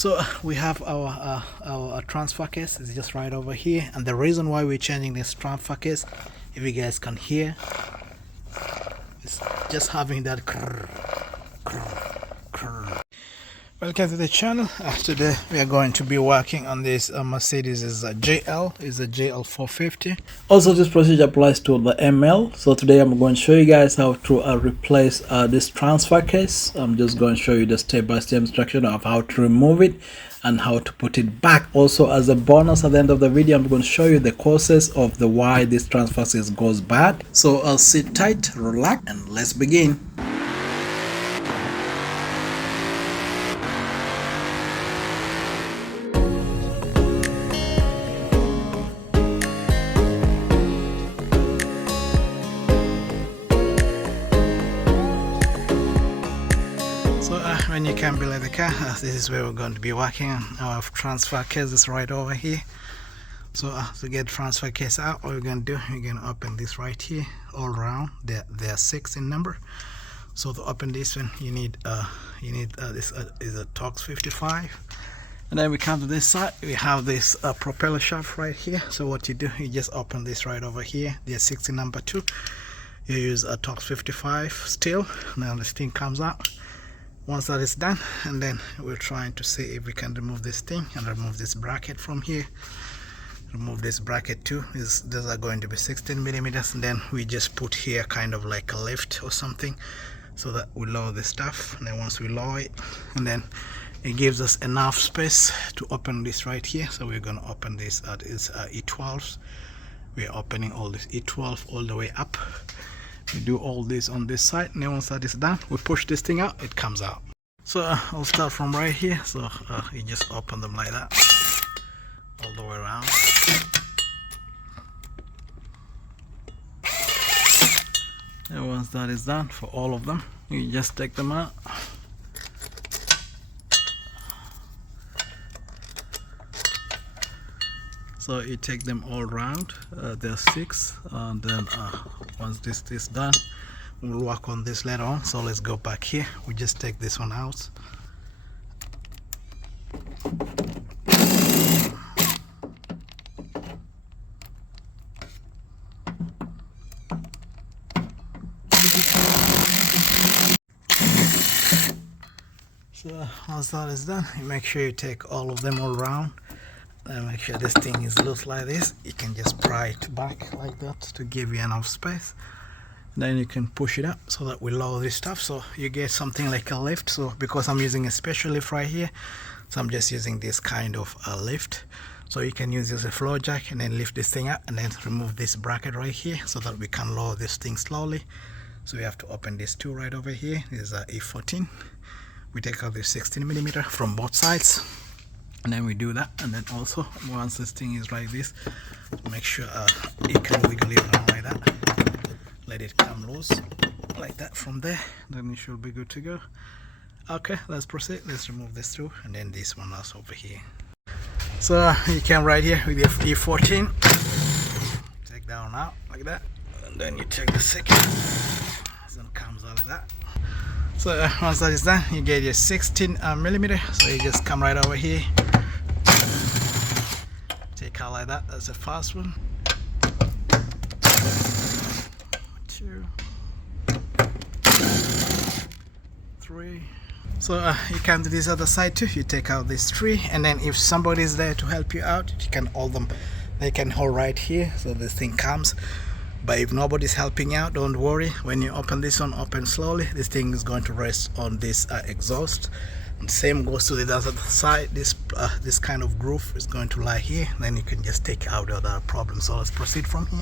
So we have our transfer case is just right over here, and the reason why we're changing this transfer case, if you guys can hear, it's just having that crrr, crrr, crrr. Welcome to the channel. Today we are going to be working on this Mercedes is a GL450. Also, this procedure applies to the ML. So today I'm going to show you guys how to replace this transfer case. I'm just going to show you the step-by-step instruction of how to remove it and how to put it back. Also, as a bonus at the end of the video, I'm going to show you the causes of the why this transfer case goes bad. So I'll sit tight, relax, and let's begin. When you can below the car, this is where we're going to be working on our transfer case. Is right over here. So to get transfer case out, what we're going to do, we're going to open this right here all around. There are 6 in number. So to open this one, you need this is a Torx 55. And then we come to this side, we have this propeller shaft right here. So what you do, you just open this right over here. There's 6 in number 2. You use a Torx 55 steel. Now this thing comes out. Once that is done, and then we're trying to see if we can remove this thing and remove this bracket from here. Remove this bracket too. These are going to be 16 millimeters, and then we just put here kind of like a lift or something so that we lower the stuff. And then once we lower it, and then it gives us enough space to open this right here. So we're going to open this at E12s. We're opening all this E12 all the way up. We do all this on this side, and then once that is done, we push this thing out, it comes out. So I'll start from right here. So you just open them like that all the way around. And once that is done for all of them, you just take them out. So you take them all around. There are 6, and then once this is done, we'll work on this later on. So let's go back here. We just take this one out. So once that is done, you make sure you take all of them all around. And make sure this thing is loose like this. You can just pry it back like that to give you enough space. Then you can push it up so that we lower this stuff, so you get something like a lift. So because I'm using a special lift right here, so I'm just using this kind of a lift. So you can use this as a floor jack and then lift this thing up and then remove this bracket right here so that we can lower this thing slowly. So we have to open this too right over here. This is a E14. We take out this 16 millimeter from both sides. And then we do that, and then also once this thing is like this, make sure you can wiggle it around like that. Let it come loose like that from there, then it should be good to go. Okay, let's proceed. Let's remove this through, and then this one is over here. So you can right here with your E14, take that one out like that, and then you take the second, so it comes out like that. So once that is done, you get your 16 millimeter. So you just come right over here, take out like that. That's the first one. 2, 3. So you come to this other side too. You take out this 3, and then if somebody is there to help you out, you can hold them. They can hold right here, so this thing comes. But if nobody's helping out, don't worry. When you open this one, open slowly. This thing is going to rest on this exhaust. And same goes to the other side. This kind of groove is going to lie here. Then you can just take out the other problem. So let's proceed from here.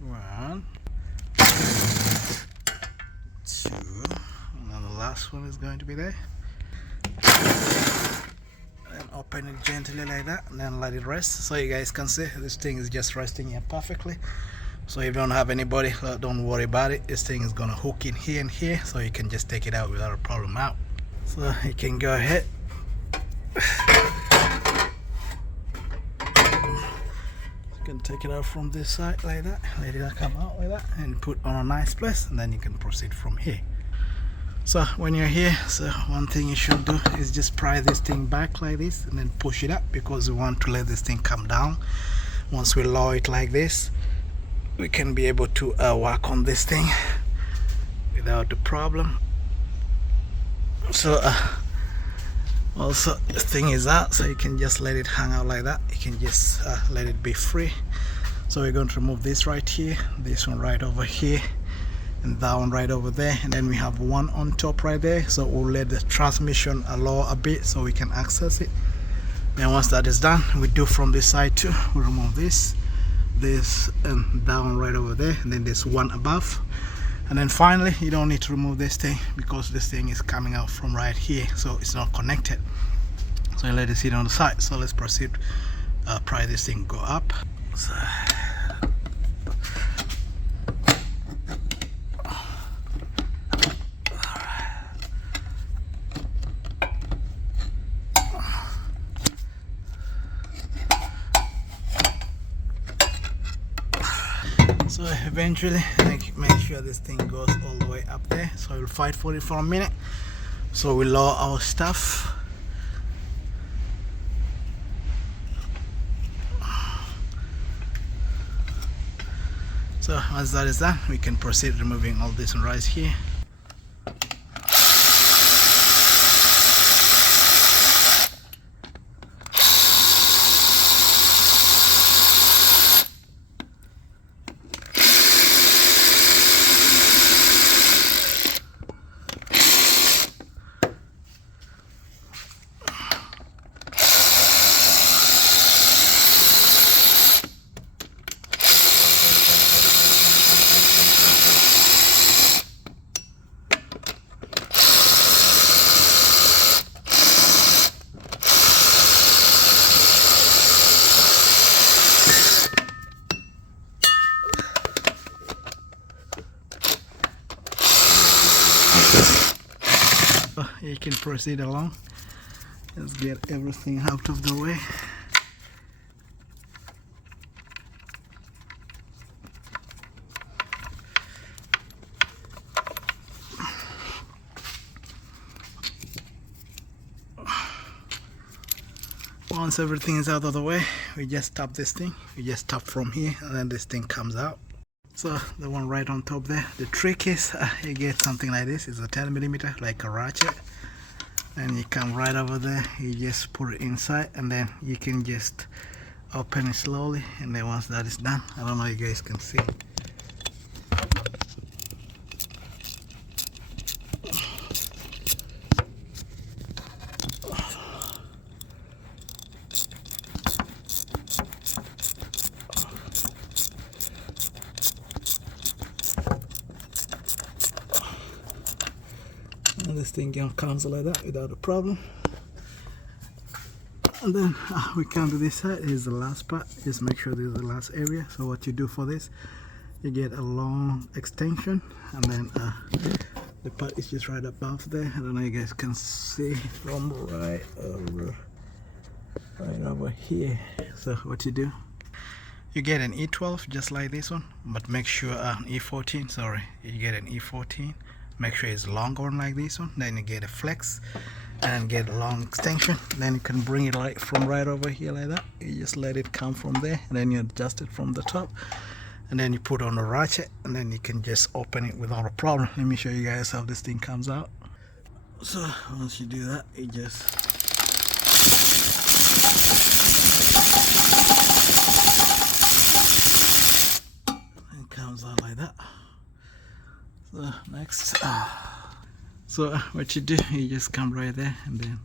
One, 2, and then the last one is going to be there. And open it gently like that, and then let it rest. So you guys can see this thing is just resting here perfectly. So if you don't have anybody, don't worry about it. This thing is gonna hook in here and here, so you can just take it out without a problem out. So you can go ahead. can take it out from this side like that, let it come out like that, and put on a nice place, and then you can proceed from here. So when you're here, so one thing you should do is just pry this thing back like this and then push it up, because we want to let this thing come down. Once we lower it like this, we can be able to work on this thing without the problem. So also the thing is out, so you can just let it hang out like that. You can just let it be free. So we're going to remove this right here, this one right over here, and that one right over there, and then we have one on top right there. So we'll let the transmission lower a bit so we can access it. Then once that is done, we do from this side too. We remove this and that one right over there, and then there's one above. And then finally, you don't need to remove this thing because this thing is coming out from right here, so it's not connected. So you let it sit on the side. So let's proceed. Pry this thing, go up. So, so eventually make sure this thing goes all the way up there. So we'll fight for it for a minute. So we lower our stuff. So once that is done, we can proceed removing all this right here. You can proceed along. Let's get everything out of the way. Once everything is out of the way, we just tap this thing. We just tap from here, and then this thing comes out. So the one right on top there, the trick is you get something like this. It's a 10mm, like a ratchet, and you come right over there, you just put it inside, and then you can just open it slowly. And then once that is done, I don't know if you guys can see, and this thing comes like that without a problem. And then we come to this side. Here's the last part. Just make sure this is the last area. So what you do for this, you get a long extension, and then the part is just right above there. I don't know if you guys can see from right over here. So what you do, you get an E12 just like this one, but make sure E14, sorry, you get an E14. Make sure it's longer one like this one. Then you get a flex and get a long extension. Then you can bring it right from right over here like that. You just let it come from there, and then you adjust it from the top, and then you put on a ratchet, and then you can just open it without a problem. Let me show you guys how this thing comes out. So once you do that, you just it comes out like that. So next, so what you do, you just come right there, and then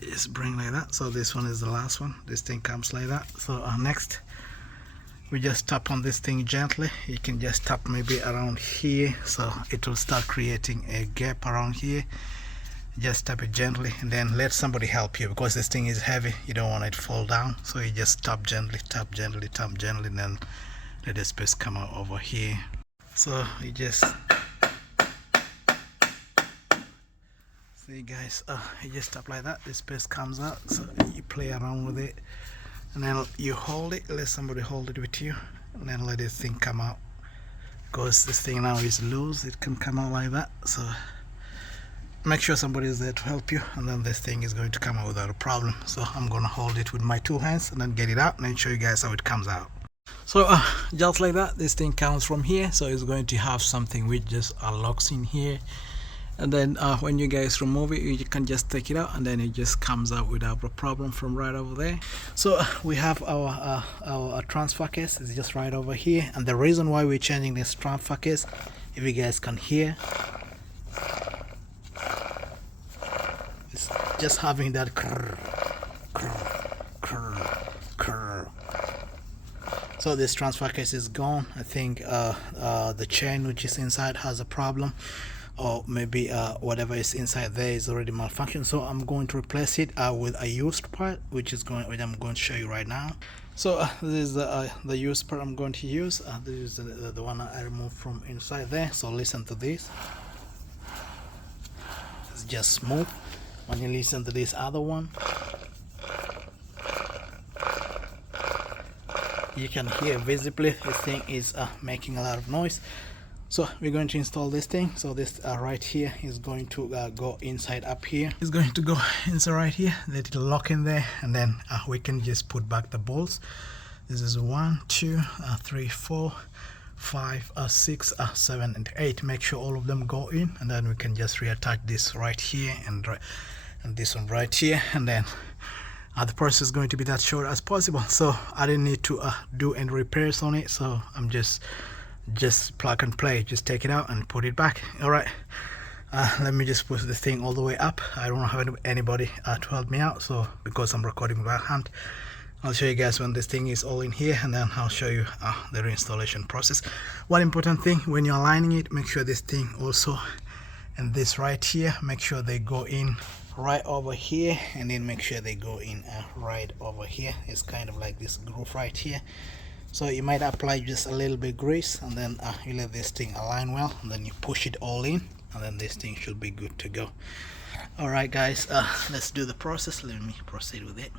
just bring like that. So this one is the last one. This thing comes like that. So next, we just tap on this thing gently. You can just tap maybe around here, so it will start creating a gap around here. Just tap it gently, and then let somebody help you, because this thing is heavy. You don't want it to fall down, so you just tap gently, tap gently, tap gently, and then let the space come out over here. So you just see, guys, you just tap like that, the space comes out. So you play around with it, and then you hold it, let somebody hold it with you, and then let this thing come out, because this thing now is loose. It can come out like that, so make sure somebody is there to help you, and then this thing is going to come out without a problem. So I'm gonna hold it with my two hands and then get it out and then show you guys how it comes out. So just like that, this thing comes from here. So it's going to have something which just locks in here, and then when you guys remove it, you can just take it out, and then it just comes out without a problem from right over there. So we have our transfer case is just right over here, and the reason why we're changing this transfer case, if you guys can hear, it's just having that crrr, crrr, crrr, crrr. So this transfer case is gone. I think the chain which is inside has a problem, or maybe whatever is inside there is already malfunctioned. So I'm going to replace it with a used part, which I'm going to show you right now. So this is the used part I'm going to use. This is the one I removed from inside there. So listen to this. It's just smooth. When you listen to this other one, you can hear visibly this thing is making a lot of noise. So we're going to install this thing. So this right here is going to go inside up here. It's going to go inside right here, let it lock in there, and then we can just put back the bolts. This is 1 2 3 4 5 6 7 and 8. Make sure all of them go in, and then we can just reattach this right here and this one right here, and then the process is going to be that short as possible. So I didn't need to do any repairs on it, so I'm just plug and play, just take it out and put it back. All right, let me just push this thing all the way up. I don't have anybody to help me out, so because I'm recording by hand, I'll show you guys when this thing is all in here, and then I'll show you the reinstallation process. One important thing, when you're aligning it, make sure this thing also and this right here, make sure they go in right over here, and then make sure they go in right over here. It's kind of like this groove right here. So you might apply just a little bit grease, and then you let this thing align well, and then you push it all in, and then this thing should be good to go. All right guys, let's do the process. Let me proceed with it.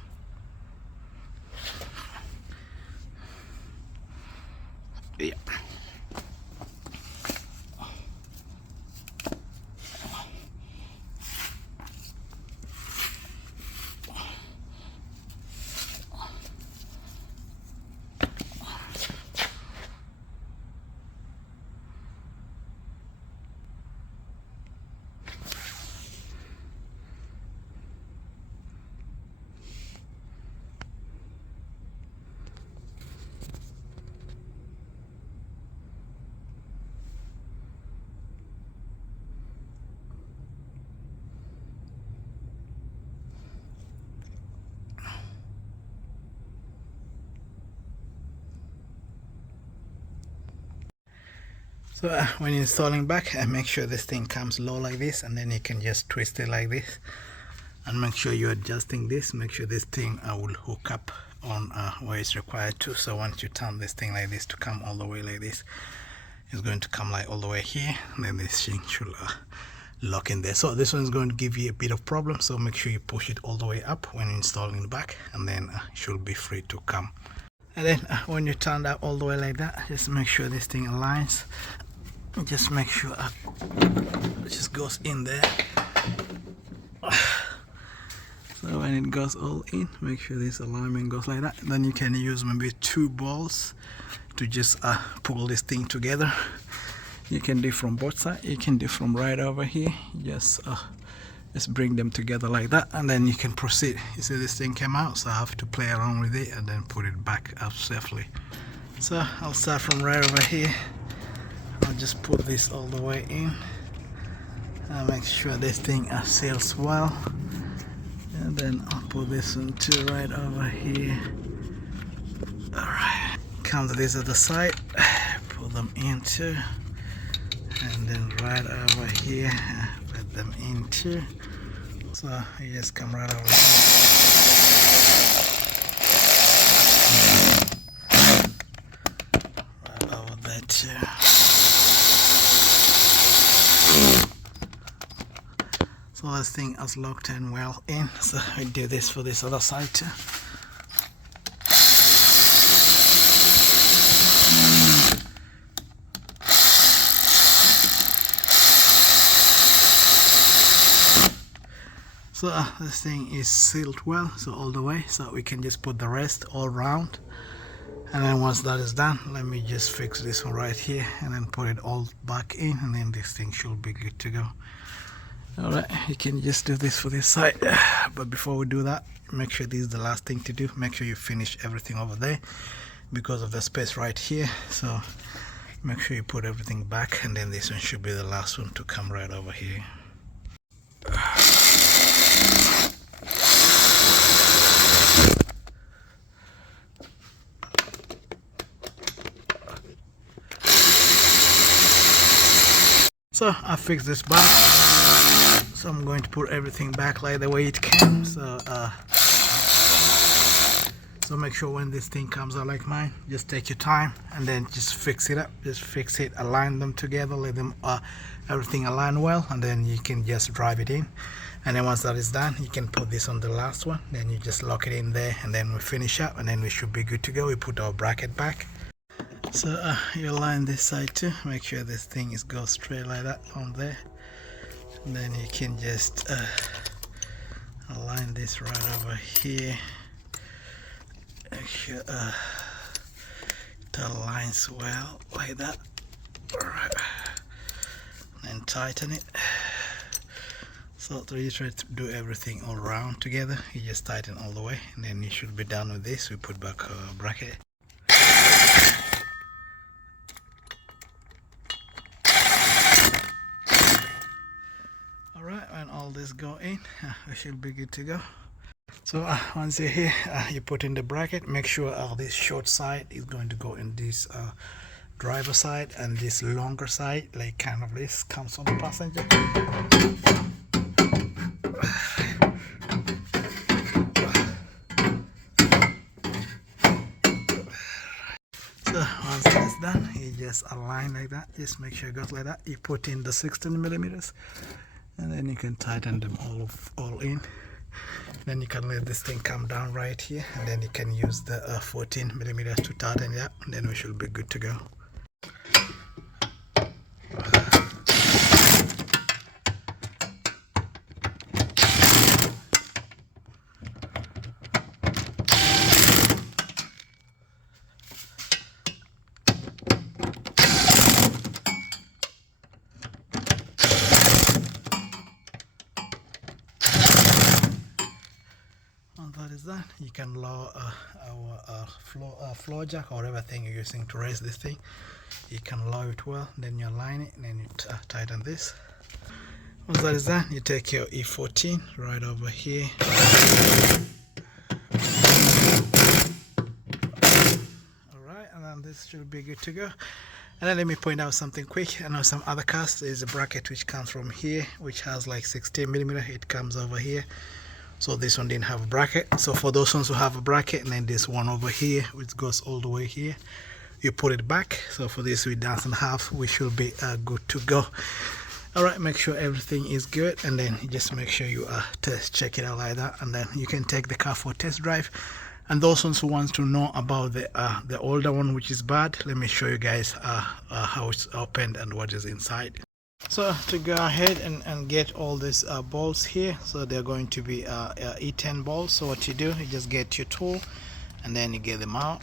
Yeah. So when installing back, make sure this thing comes low like this, and then you can just twist it like this, and make sure you're adjusting this. Make sure this thing will hook up on where it's required to. So once you turn this thing like this to come all the way like this, it's going to come like all the way here, and then this thing should lock in there. So this one is going to give you a bit of problem, so make sure you push it all the way up when installing the back, and then it should be free to come. And then when you turn that all the way like that, just make sure this thing aligns. Just make sure it just goes in there. So when it goes all in, make sure this alignment goes like that. Then you can use maybe 2 balls to just pull this thing together. You can do from both sides, you can do from right over here. Just bring them together like that, and then you can proceed. You see this thing came out, so I have to play around with it and then put it back up safely. So I'll start from right over here. I'll just put this all the way in, and make sure this thing seals well, and then I'll put this one too right over here. Alright, come to this other side, put them in too, and then right over here put them in too. So you just come right over here. Right over there too. So this thing is locked in well in, so I do this for this other side too. So this thing is sealed well, so all the way, so we can just put the rest all round. And then once that is done, let me just fix this one right here and then put it all back in, and then this thing should be good to go. Alright, you can just do this for this side, but before we do that, make sure this is the last thing to do. Make sure you finish everything over there because of the space right here. So make sure you put everything back, and then this one should be the last one to come right over here. So I fixed this back, so I'm going to put everything back like the way it came. So make sure when this thing comes out like mine, just take your time and then just fix it up. Just fix it, align them together, let them everything align well, and then you can just drive it in. And then once that is done, you can put this on the last one, then you just lock it in there, and then we finish up, and then we should be good to go. We put our bracket back. So you align this side too, make sure this thing is go straight like that on there, and then you can just align this right over here. Make sure it aligns well like that. Alright, and tighten it. So you try to do everything all around together, you just tighten all the way, and then you should be done with this. We put back our bracket. Alright, when all this go in, we should be good to go. So once you're here, you put in the bracket. Make sure this short side is going to go in this driver side, and this longer side, like kind of this, comes on the passenger. So once that's done, you just align like that. Just make sure it goes like that. You put in the 16 millimeters, and then you can tighten them all in. Then you can let this thing come down right here, and then you can use the 14 millimeters to tighten it up, and then we should be good to go. That is done. You can lower our floor jack or whatever thing you're using to raise this thing. You can lower it well, then you align it, and then you tighten this. Once that is done, you take your E14 right over here. Alright, and then this should be good to go. And then let me point out something quick. I know some other cars, there's a bracket which comes from here, which has like 16 millimeter. It comes over here. So this one didn't have a bracket. So for those ones who have a bracket, and then this one over here which goes all the way here, you put it back. So for this we doesn't have, we should be good to go. Alright, make sure everything is good, and then just make sure you check it out like that, and then you can take the car for a test drive. And those ones who wants to know about the older one which is bad, let me show you guys how it's opened and what is inside. So to go ahead and get all these bolts here, so they're going to be E10 bolts. So what you do, you just get your tool and then you get them out.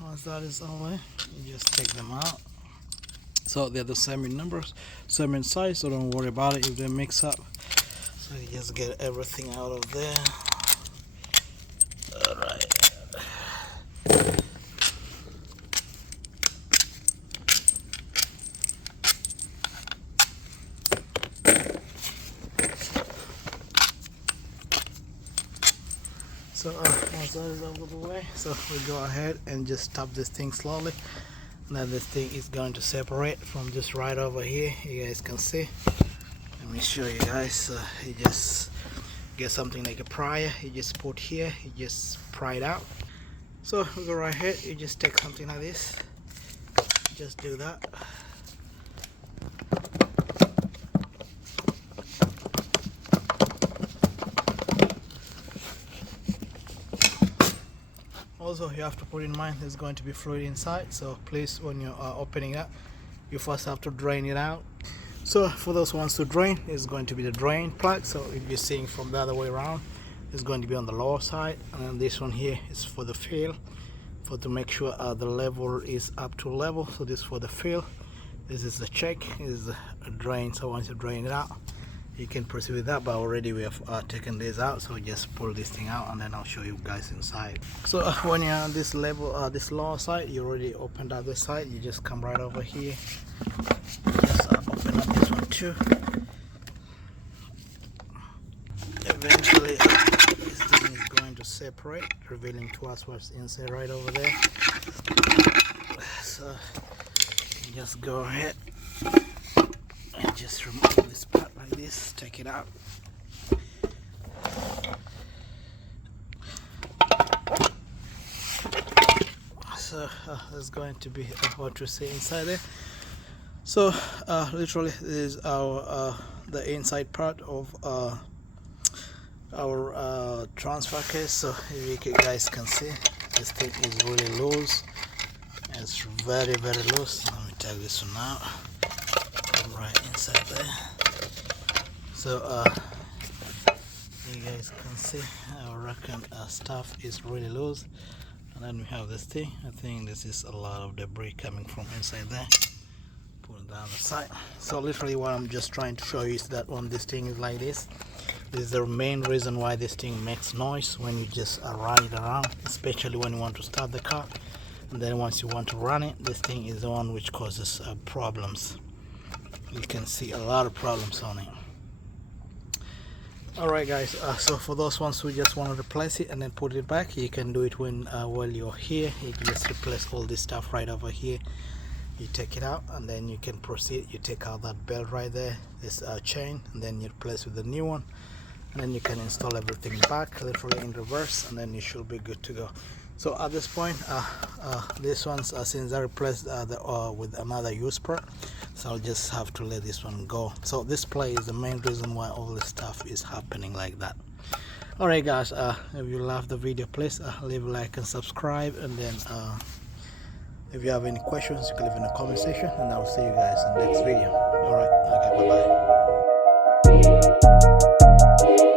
Once that is all in, you just take them out. So they're the same in numbers, same in size, so don't worry about it if they mix up. So you just get everything out of there. Alright. So once that is out of the way, so we go ahead and just stop this thing slowly. Now this thing is going to separate from just right over here. You guys can see. Let me show you guys. You just get something like a prior. You just put here. You just pry it out. So we go right here. You just take something like this. Just do that. Also, you have to put in mind there's going to be fluid inside, so please, when you are opening up, you first have to drain it out. So for those ones to drain, it's going to be the drain plug. So if you're seeing from the other way around, it's going to be on the lower side, and then this one here is for the fill, for to make sure the level is up to level. So this is for the fill. This is the check, this is a drain. So once you drain it out, you can proceed with that, but already we have taken this out, so just pull this thing out and then I'll show you guys inside. So when you're on this level, this lower side, you already opened up this side. You just come right over here, just open up this one too. Eventually this thing is going to separate, revealing to us what's inside right over there. So you just go ahead and just remove this part like this, take it out. So there's going to be what you see inside there. So literally this is our the inside part of our transfer case. So if you guys can see, this thing is really loose. It's very loose. Let me take this one out. Right inside there. So you guys can see, I reckon stuff is really loose. And then we have this thing. I think this is a lot of debris coming from inside there. Pull it down the side. So literally what I'm just trying to show you is that when this thing is like this is the main reason why this thing makes noise when you just ride it around, especially when you want to start the car. And then once you want to run it, this thing is the one which causes problems. You can see a lot of problems on it. Alright guys, so for those ones who just want to replace it and then put it back, you can do it when while you're here. You can just replace all this stuff right over here. You take it out and then you can proceed. You take out that belt right there, this chain, and then you replace with the new one, and then you can install everything back literally in reverse, and then you should be good to go. So at this point, this one's since I replaced with another use part, so I'll just have to let this one go. So this play is the main reason why all this stuff is happening like that. Alright guys, if you love the video, please leave a like and subscribe, and then if you have any questions, you can leave in the comment section, and I'll see you guys in the next video. Alright, okay, bye bye.